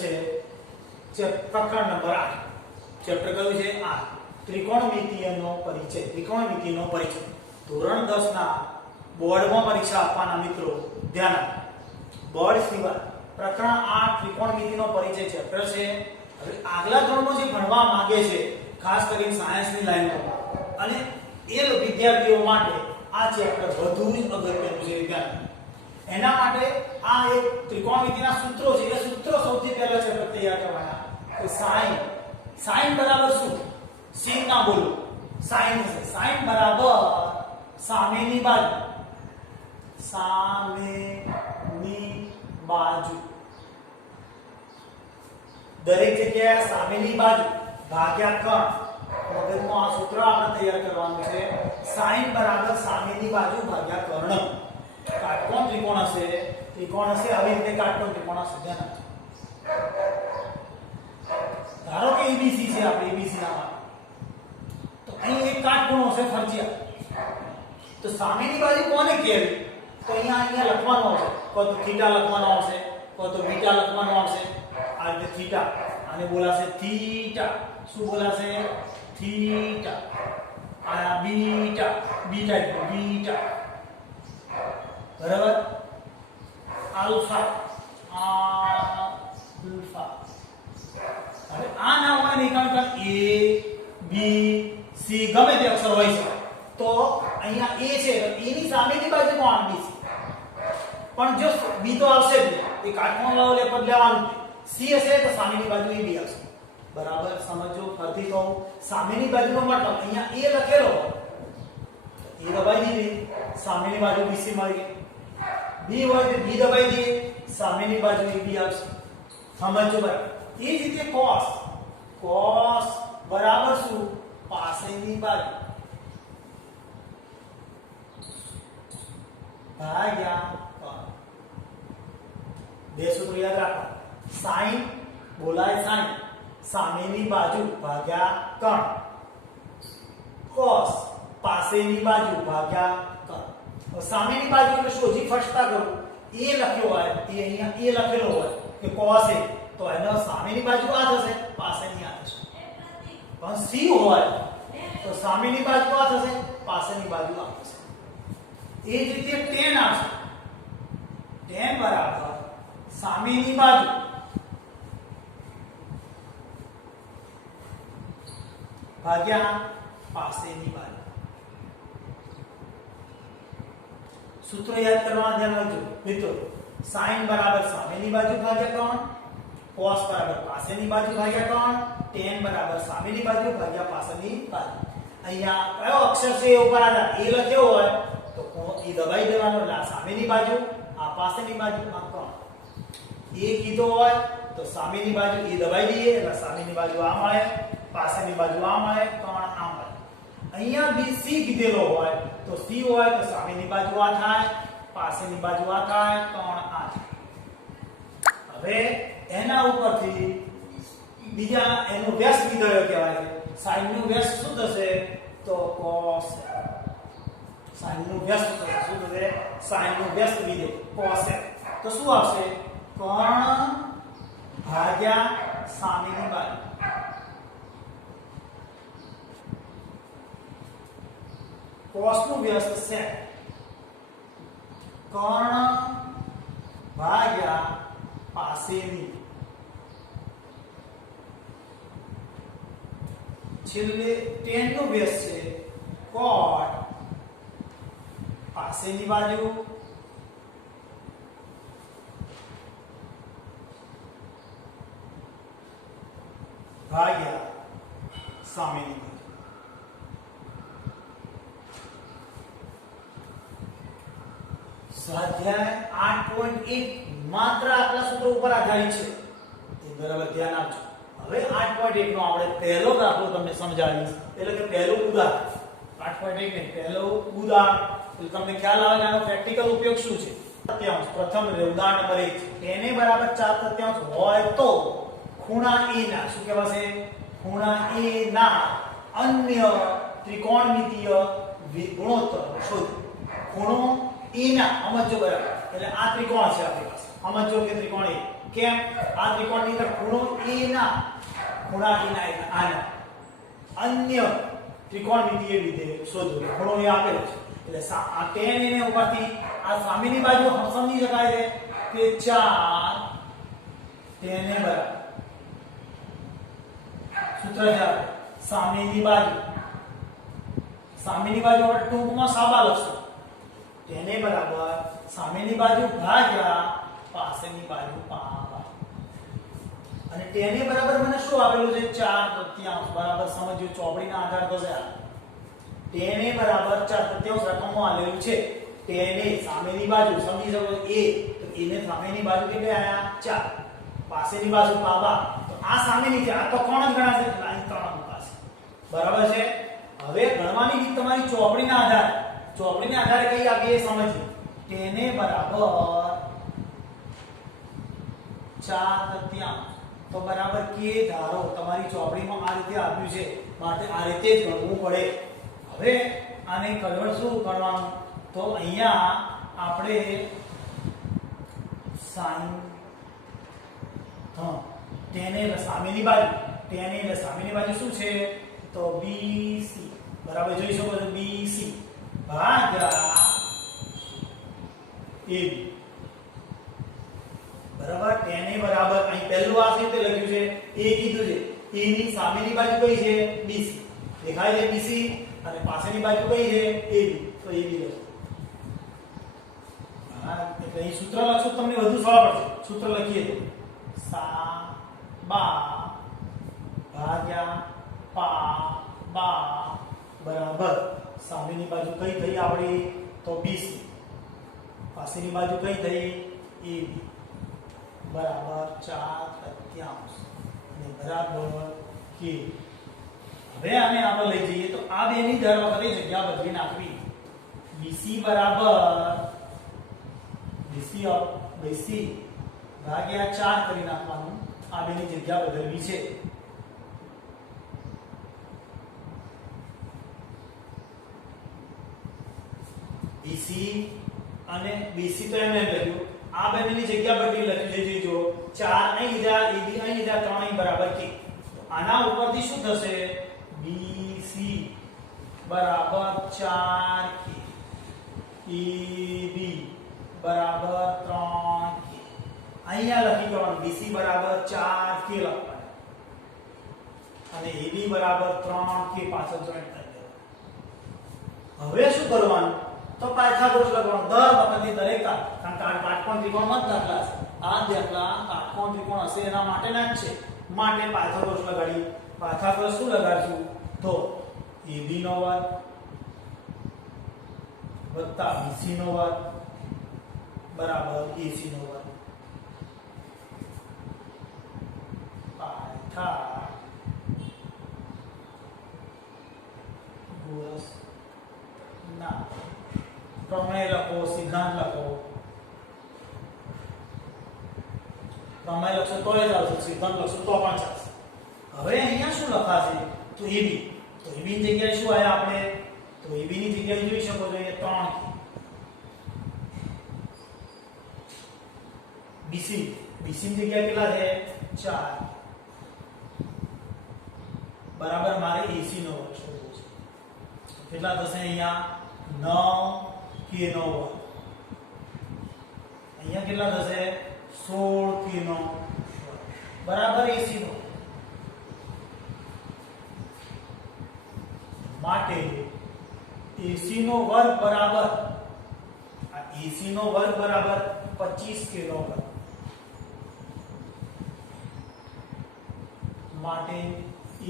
છે પ્રકરણ number 8. Chapter કયું છે? 8. ત્રિકોણમિતિયનો પરિચય. ત્રિકોણમિતિનો પરિચય. ધોરણ 10 ના બોર્ડમાં પરીક્ષા આપવાના મિત્રો ધ્યાન આપો. બોર્ડ સિવાય પ્રકરણ 8 ત્રિકોણમિતિનો પરિચય ચેપ્ટર છે. હવે આગલા ધોરણમાં જે ભણવા માંગે છે ખાસ કરીને સાયન્સની લાઈનમાં અને એ વિદ્યાર્થીઓ માટે આ ચેપ્ટર વધુ જ અગત્યનું છે વિદ્યાર્થી. એના માટે આ એક ત્રિકોણમિતિના સૂત્રો છે. એ સૂત્રો સૌથી પહેલા ચેપ્ટર તૈયાર કરવાના કે sin બરાબર શું? sin ના બોલો, sin છે. sin બરાબર સામેની બાજુ, સામેની બાજુ. દરેક જગ્યાએ સામેની બાજુ ભાગ્યા કર્ણ. મગજમાં આ સૂત્ર આપણે તૈયાર કરવાનું છે. sin બરાબર સામેની બાજુ ભાગ્યા કર્ણ. કાટકોણ ત્રિકોણ હશે, આવી રીતે કાટકોણ ત્રિકોણ હશે. ધ્યાન આપજો. ધારો કે ABC છે, આપણે ABC નામ તો અહીં એક કાટકોણ હશે ફરજિયાત. તો સામેની બાજુ કોને કહેવી? તો અહીંયા લખવાનું આવશે. કો તો થીટા લખવાનો આવશે, કો તો બીટા લખવાનો આવશે. આ રીતે થીટા, આને બોલાશે થીટા. શું બોલાશે? થીટા. આ બીટા, બીટા. બરાબર? Alpha, alpha. હવે આ ના હોય ને કારણ A B C ગમે તે અક્ષર હોય છે. તો અહીંયા A છે તો A ની સામેની બાજુ કોણ? B છે. પણ જો B તો આવશે જ નહીં. એ કાટકોણ લેવલે પદ લેવાનું. C હશે તો સામેની બાજુ એ B આવશે. બરાબર સમજો. ફરીથી કહું, સામેની બાજુનો મતલબ અહીંયા A લખેલો એ દબાઈ દીધી, સામેની બાજુ BC મળી ગઈ. B હોય તો B દબાઈ દઈએ, સામેની બાજુ AB આવશે. સમજો બરાબર. એ જ રીતે cos બરાબર શું? પાસેની બાજુ ભાગ્યા કર્ણ. બે સૂત્રો યાદ રાખો. sin બોલાય sin, સામેની બાજુ ભાગ્યા કર્ણ. cos પાસેની બાજુ ભાગ્યા કર્ણ. સામેની બાજુ એટલે શું? હજી ફટતા કરું. A લખ્યો હોય, એ અહીંયા A લખેલો હોય કે cos A, તો એનો સામેની બાજુ આ થશે, પાસેની આ થશે. પણ C હોય તો સામેની બાજુ આ થશે, પાસેની બાજુ આ થશે. એ જ રીતે tan આવશે. tan બરાબર સામેની બાજુ ભાગ્યા પાસેની બાજુ. સૂત્રો યાદ કરવાના ધ્યાન રાખજો મિત્રો. sin બરાબર સામેની બાજુ ભાગ્યા કર્ણ, cos બરાબર પાસેની બાજુ ભાગ્યા કર્ણ, tan બરાબર સામેની બાજુ ભાગ્યા પાસેની બાજુ. અહીંયા કયો અક્ષર છે એ ઉપર આધાર. A લખ્યો હોય તો એ દબાઈ દેવાનો, એટલે આ સામેની બાજુ, આ પાસેની બાજુ, આ કર્ણ. A કીધો હોય તો સામેની બાજુ એ દબાઈ દઈએ, એટલે સામેની બાજુ આ મળે, પાસેની બાજુ આ મળે, કર્ણ આ મળે. અહીંયા BC કીધેલો હોય તો C હોય તો સામેની બાજુ આ થાય, પાસેની બાજુ આ થાય, કર્ણ આ થાય. હવે એના ઉપરથી બીજા એનો વ્યસ્ત વિધેય કહેવાય છે. sin નું વ્યસ્ત શું થશે? તો cos. sin નું વ્યસ્ત થશે શું થશે? sin નું વ્યસ્ત વિધેય cos. તો શું આવશે? કર્ણ ભાગ્યા સામેની બાજુ. cos નું વ્યસ્ત sec. કર્ણ ભાગ્યા પાસેની. છેલ્લે tan નું વ્યસ્ત છે cot. પાસેની બાજુ ભાગ્યા સામેની બાજુ. સ્વાધ્યાય 8.1 માત્ર આટલા સૂત્રો ઉપર આધારિત છે. એ બરાબર ધ્યાન આપજો. હવે 8.1 નો આપણે પહેલો દાખલો તમને સમજાવીશ, એટલે કે પહેલું ઉદાહરણ. 8.1 ને પહેલું ઉદાહરણ એટલે તમને ખ્યાલ આવે કે આનો પ્રેક્ટિકલ ઉપયોગ શું છે. તૃતીયાંશ પ્રથમ ઉદાહરણ નંબર 1 છે. tan બરાબર 4 તૃતીયાંશ હોય તો ખૂણા A ના શું કહેવાશે? ખૂણા A ના અન્ય ત્રિકોણમિતીય ગુણોત્તર શોધો. ખૂણો A ના સમજો બરાબર, એટલે આ ત્રિકોણ છે આપણી પાસે. સમજો કે ત્રિકોણ A કેમ? આ ત્રિકોણની અંદર ખૂણો a ના ખૂણા a ના આના અન્ય ત્રિકોણમિતિય વિધેય શોધો. ખૂણો એ આપેલો છે એટલે આ tan એને ઉપરથી આ સામેની બાજુ સમજી શકાય છે કે 4 tan એ બરાબર સૂત્ર છે સામેની બાજુ આપણે ટૂંકમાં સાબા લખશું. tan એ બરાબર સામેની બાજુ ભાગ્યા પાસેની બાજુ પાવા. અને tan એ બરાબર મને શું આપેલું છે 4/3 બરાબર સમજો ચોપડીના આધાર પર છે. tan એ બરાબર 4/3 રકમમાં આલેલું છે. tan એ સામેની બાજુ સમજી શકો a તો a ને સામેની બાજુ કેટલે આયા 4 પાસેની બાજુ પાવા તો આ સામેની છે આ તો કોણ જ ગણાશે એટલે અહીં 3 મુકાશે. બરાબર છે. હવે ગણવાની રીત તમારી ચોપડીના આધારે કઈ આપી એ સમજીએ. tan એ બરાબર 4/3 તો બરાબર કે ધારો તમારી ચોપડીમાં આ રીતે આપ્યું છે માટે આ રીતે જ ગણવું પડે. હવે આને કન્વર્ટ શું કરવાનું તો અહીંયા આપણે sin tan એટલે સામેની બાજુ શું છે તો BC બરાબર જોઈ શકો છો BC ભાગ્યા AB બરાબર. tan એ બરાબર અહીં પહેલું આ રીતે લખ્યું છે a કીધું છે a ની સામેની બાજુ કઈ છે BC દેખાય છે BC અને પાછળની બાજુ કઈ છે AB તો AB લખો. એટલે અહીં સૂત્ર લખશો તમને વધુ સરળ પડશે. સૂત્ર લખીએ તો સા બા ભાગ્યા પા બા બરાબર સામેની બાજુ કઈ થઈ આપણી તો BC પાછળની બાજુ કઈ થઈ AB બરાબર 4/3 અને બરાબર કે. હવે આને આપણે લઈ જઈએ તો આ બેની દર વખતે જગ્યા બદલી નાખવી. BC બરાબર BC ભાગ્યા 4 કરી નાખવાનું. આ બેની જગ્યા બદલવી છે. BC અને BC તો એમ લખ્યું આ બંનેની જગ્યા બદલી લખી લેજો. 4 અહીં લીધા AB અહીં લીધા 3 અહીં બરાબર કે આના ઉપરથી શું થશે BC બરાબર 4k AB બરાબર 3k અહીંયા લખી દેવાનું BC બરાબર 4k લખવાનું અને AB બરાબર 3k પાછળ જોઈન્ટ કરી દેવાનું. હવે શું કરવાનું તો પાયથાગોરસ લખવાનું. દર વખતે દરેક કારણ કે કાટકોણ ત્રિકોણમાં જ દાખલા છે. આ દાખલા કાટકોણ ત્રિકોણ હશે એના માટેના જ છે માટે પાયથાગોરસ લગાડી. પાયથાગોરસ શું લગાડશું તો AB નો વર્ગ વત્તા BC નો વર્ગ બરાબર AC નો વર્ગ. પાયથાગોરસ ના પ્રમેય લખો સિદ્ધાંત લખો. પ્રમેય લખશો તો એ ચાલશે સિદ્ધાંત લખશો તો પણ ચાલશે. હવે અહીંયા શું લખાશે તો AB તો AB ની જગ્યાએ શું આયા આપણે તો AB ની જગ્યાએ જોઈ શકો છો અહીંયા 3 BC ની જગ્યાએ કેટલા છે 4 બરાબર મારે AC નો વર્ગ શોધવો છે. કેટલા થશે અહીંયા 9k નો વર્ગ. અહીંયા કેટલા થશે 16k નો વર્ગ બરાબર AC નો. માટે AC નો વર્ગ બરાબર આ AC નો વર્ગ બરાબર 25k નો વર્ગ. માટે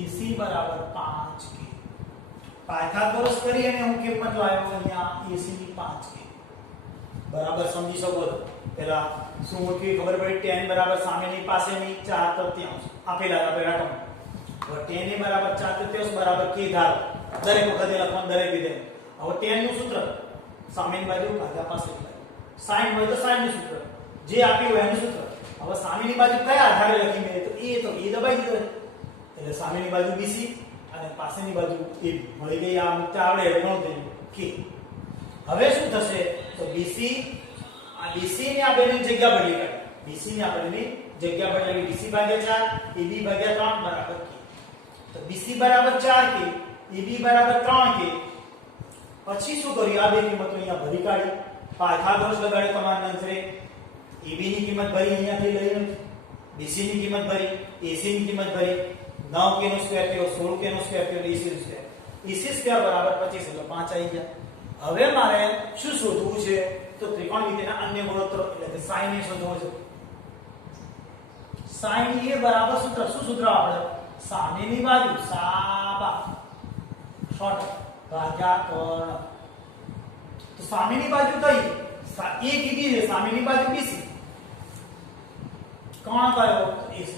AC બરાબર 5k. પાયથાગોરસ કરી અને હું કિંમત લાવ્યો અહીંયા AC ની 5k બરાબર સમજી શકો છો. પહેલા શું મૂકી ખબર પડી tan બરાબર સામેની પાસેની 4/3 આપેલા રકમ. હવે tan એ બરાબર 4/3 બરાબર k ધારો દરેક વખતે લખવાનું દરેક વિધેય. હવે tan નું સૂત્ર સામેની બાજુ ભાગ્યા પાસેની બાજુ. sin હોય તો sin નું સૂત્ર જે આપ્યું હોય એનું સૂત્ર. હવે સામેની બાજુ કયા આધારે લખી મેં તો એ દબાઈ દીધો એટલે સામેની બાજુ BC અને પાસેની બાજુ AB મળી ગઈ. આ મુક્ત આવડે એટલે ગણો થયું k. હવે શું થશે તો BC ને આ બેની જગ્યા બદલી કાઢી. BC ને આ બેની जगह बदली BC भाग्या 4 AB भाग्या 3 बराबर K। तो BC बराबर 4K AB बराबर 3K। પછી શું કર્યું, આ બે કિંમતો અહીંયા ભરી કાઢી, પાયથાગોરસ લગાડ્યો તમારા નજરે। AB ની કિંમત ભરી અહીંયાથી લઈને, BC ની કિંમત ભરી, AC ની કિંમત ભરી, 9K નો સ્ક્વેર થયો, 16K નો સ્ક્વેર થયો, AC નો સ્ક્વેર, AC સ્ક્વેર બરાબર 25 એટલે 5 આવી ગયા। હવે મારે શું શોધવું છે, તો ત્રિકોણમિતિના અન્ય ગુણોત્તરો એટલે કે sin એ શોધવો છે। sin એ બરાબર સૂત્ર શું સૂત્ર આપણે, સામેની બાજુ સાબા શોર્ટ ભાગ્યા કર્ણ। તો સામેની બાજુ કઈ, એ કીધી છે, સામેની બાજુ BC, કોણ કયો, AC।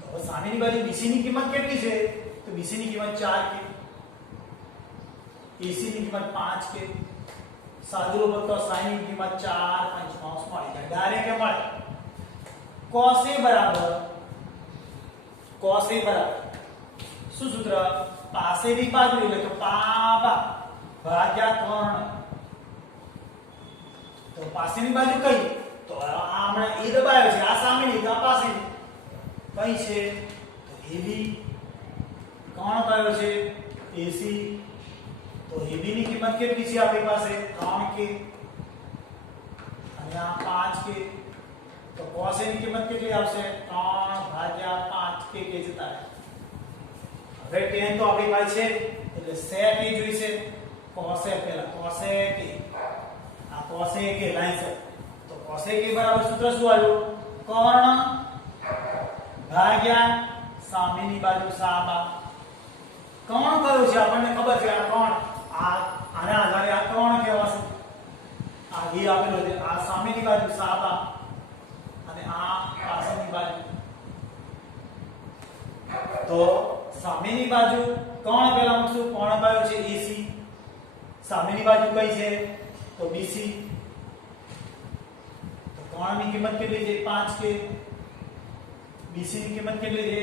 તો હવે સામેની બાજુ BC ની કિંમત કેટલી છે, તો BC ની કિંમત 4K, AC ની કિંમત 5K, સાદુરૂપ તો sin ની કિંમત 4 પંચમાંશ મળી જાય, ડાયરેક્ટ મળે। cos A બરાબર શું સૂત્ર, પાસેની બાજુ એટલે તો પાબા ભાગ્યા કર્ણ। તો પાસેની બાજુ કઈ, તો આ હમણાં એ દબાયો છે, આ સામેની, આ પાસેની કઈ છે, તો AB, કોણ કયો છે, AC। તો AB ની કિંમત કેટલી છે આપણી પાસે, 3K અને આ 5K। તો cos A ની કિંમત કેટલી આવશે, 3/5K કે જતા રહે। હવે tan તો આપણી પાસે છે એટલે sec A જોઈશે, cos A પહેલા cos A K, આ cos A K લાઈન છે। તો cos A K બરાબર સૂત્ર શું આવ્યું, કર્ણ ભાગ્યા સામેની બાજુ સાબા। કર્ણ કયો છે આપણને ખબર છે, આ કર્ણ, આના આધારે આ કર્ણ કહેવાશે। આ એ આપેલો છે, આ સામેની બાજુ સાબા અને આ પાછળની બાજુ। તો સામેની બાજુ કર્ણ પહેલા મૂકશું, કર્ણ કયો છે, AC। સામેની બાજુ કઈ છે, તો BC। તો કર્ણની કિંમત કેટલી છે, 5K, BC ની કિંમત કેટલી છે,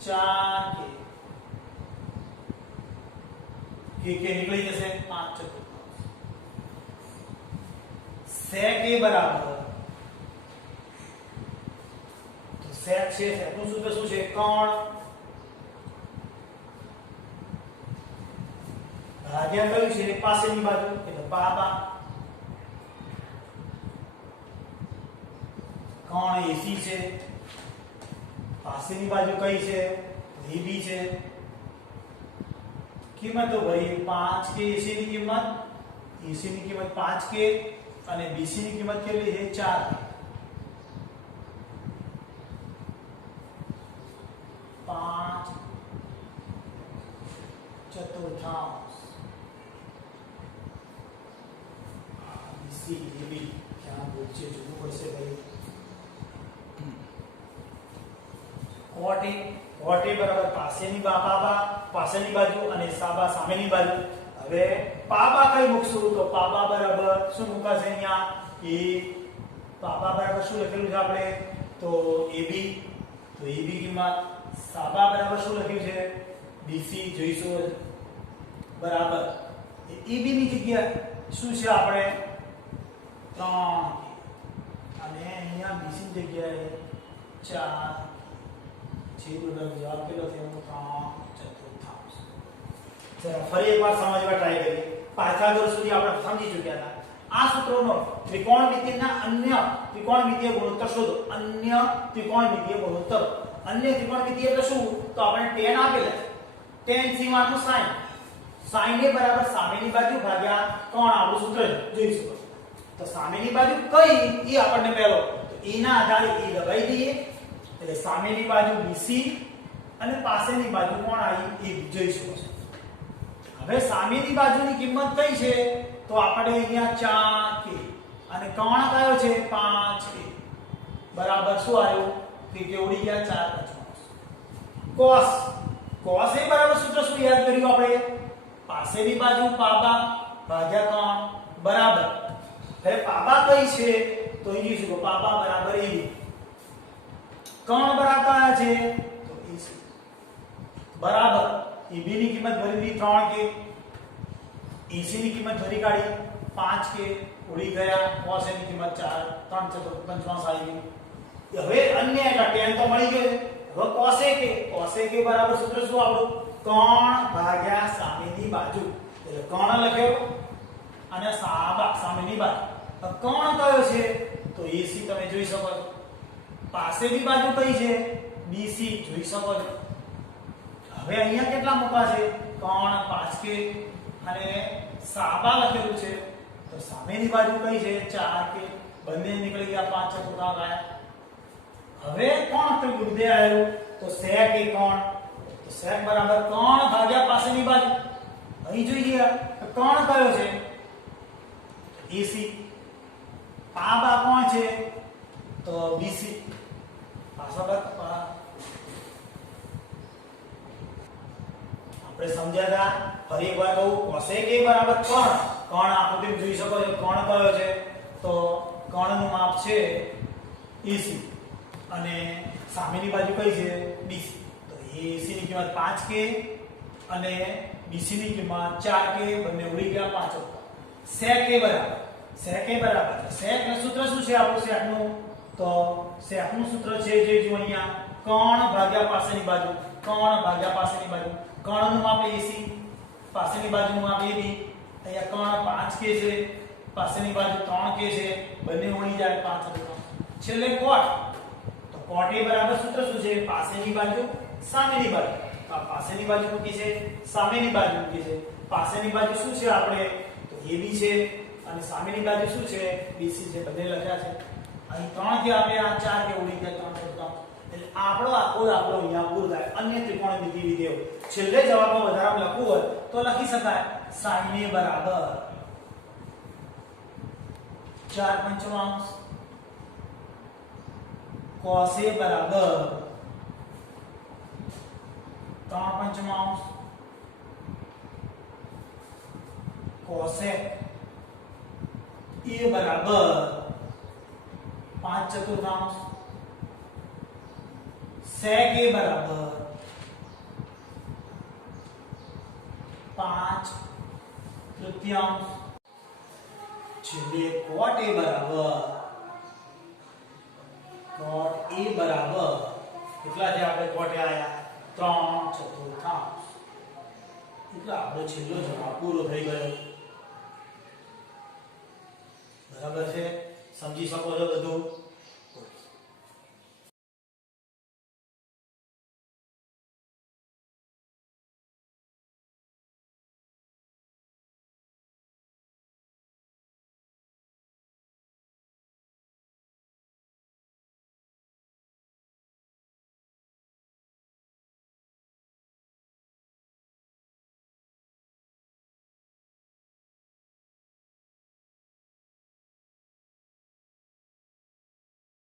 4K, K નીકળી જશે, 5 sec A બરાબર, તો sec છે, sec નું સૂત્ર શું છે, કર્ણ ભાગ્યા કયું છે, પાસેની બાજુ એટલે પાબા, કર્ણ AC છે, પાસેની બાજુ કઈ છે, AB છે। કિંમતો ભરી 5K AC ની કિંમત, AC ની કિંમત 5K અને BC ની કિંમત કેટલી છે, 4K। 5/4 BC AB ક્યાં બોલશે, જોવું પડશે ભાઈ। cot A બરાબર પાસેની પાસેની બાજુ અને સાબા સામેની બાજુ। હવે પાબા કઈ મૂકશું, તો પાબા બરાબર શું મૂકાશે, અહીંયા એ પાબા બરાબર શું લખેલું છે આપણે, તો AB, તો AB કિંમત, સાબા બરાબર શું લખ્યું છે, BC જોઈશું બરાબર, AB ની જગ્યા શું છે આપણે, 3 અને અહીંયા BC ની જગ્યાએ 4, જવાબ કેટલો થયો, 3/4। ચલો ફરી એકવાર સમજવા ટ્રાય કરીએ। પાયથાગોરસ સુધી આપણે સમજી ચૂક્યા હતા। આ સૂત્રોનો ત્રિકોણમિતિના અન્ય ત્રિકોણમિતિય ગુણોત્તર શોધો। અન્ય ત્રિકોણમિતિય ગુણોત્તર, અન્ય ત્રિકોણમિતિ એટલે શું, તો આપણે tan આપેલા છે, tan c * sin, sin A બરાબર સામેની બાજુ ભાગ્યા કર્ણ, આપણું સૂત્ર જોઈશું। તો સામેની બાજુ કઈ એ આપણને પહેલો, તો A ના આધારે A દબાઈ દઈએ એટલે સામેની બાજુ BC અને પાસેની બાજુ કોણ આવી, એ જોઈશું। હવે સામેની બાજુની કિંમત કઈ છે, તો આપણે અહીંયા 4K અને કર્ણ કયો છે, 5K બરાબર શું આવ્યું, કે ઉડી ગયા 4/5। cos A બરાબર સૂત્ર શું યાદ કર્યું આપણે, પાસેની બાજુ પાબા ભાગ્યા કર્ણ બરાબર। હવે પાબા કઈ છે, તો અહીં જોઈશું, પાબા બરાબર AB, કર્ણ બરાબર કયા છે, તો AC બરાબર। AB ની કિંમત ભરી દીધી 3K, AC ની કિંમત ભરી કાઢી 5K, ઉડી ગયા, cos A ની કિંમત 4 3/4 આવી ગઈ। હવે અન્ય એટલે tan તો મળી ગયો. હવે cosec બરાબર સૂત્ર શું આપણું કોણ ભાગ્યા સામેની બાજુ. એટલે કોણ લખ્યો અને સામેની બાજુ. કોણ કયો છે તો AC તમે જોઈ શકો છો. પાસેની બાજુ કઈ છે BC જોઈ શકો છો. હવે અહીંયા કેટલા મૂકવા છે કોણ 5k અને સાબા લખેલું છે તો સામેની બાજુ કઈ છે 4k. બંને નીકળી ગયા 5 ચતુર્થાંશ આયા. હવે કોણ તો મુદ્દે આવ્યો તો sec એ કોણ તો sec બરાબર કોણ ભાગ્યા પાસેની બાજુ. અહીં જોઈએ કોણ કયો છે AC. પાબા કોણ છે તો BC. પાછા આપણે સમજ્યા હતા. ફરી એકવાર કહું cosec a બરાબર કોણ આકૃતિ જોઈ શકો છો. કોણ કયો છે તો કોણનું માપ છે AC અને સામેની બાજુ કઈ છે BC. તો AC ની કિંમત 5k અને BC ની કિંમત 4k. બંને ઉડી ગયા 5. sec a બરાબર sec નું સૂત્ર શું છે આપણું sec નું તો sec નું સૂત્ર છે જે જો અહીંયા કોણ ભાગ્યા પાસેની બાજુ. કોણનું માપ AC પાસેની બાજુનું માપ AB. અહીંયા કોણ 5k છે પાસેની બાજુ 3k છે. બંને ઉડી જાય 5. છેલ્લે cot તો cot a બરાબર સૂત્ર શું છે પાસેની બાજુ સામેની બાજુ. તો આ પાસેની બાજુ મૂકી છે સામેની બાજુ મૂકી છે. પાસેની બાજુ શું છે આપણે તો AB છે અને સામેની બાજુ શું છે BC છે. બંને લખ્યા છે. અહીં 3 થી આપણે આ 4 કે ઉડી ગયા 3 ચતુર્થાંશ. એટલે આપણો આખો દાખલો અહીંયા પૂરો થાય. અન્ય ત્રિકોણમિતિ વિધેયો છેલ્લે જવાબમાં વધારામાં લખવું હોય તો લખી શકાય sin a બરાબર 4/5 cos a બરાબર 3/5 cosec a બરાબર 5/4 sec a બરાબર 5/3 છેલ્લે cot a બરાબર કેટલા છે આપણે cot a આયા 3/4. એટલે આપણો છેલ્લો જવાબ પૂરો થઈ ગયો. બરાબર છે સમજી શકો છો બધું.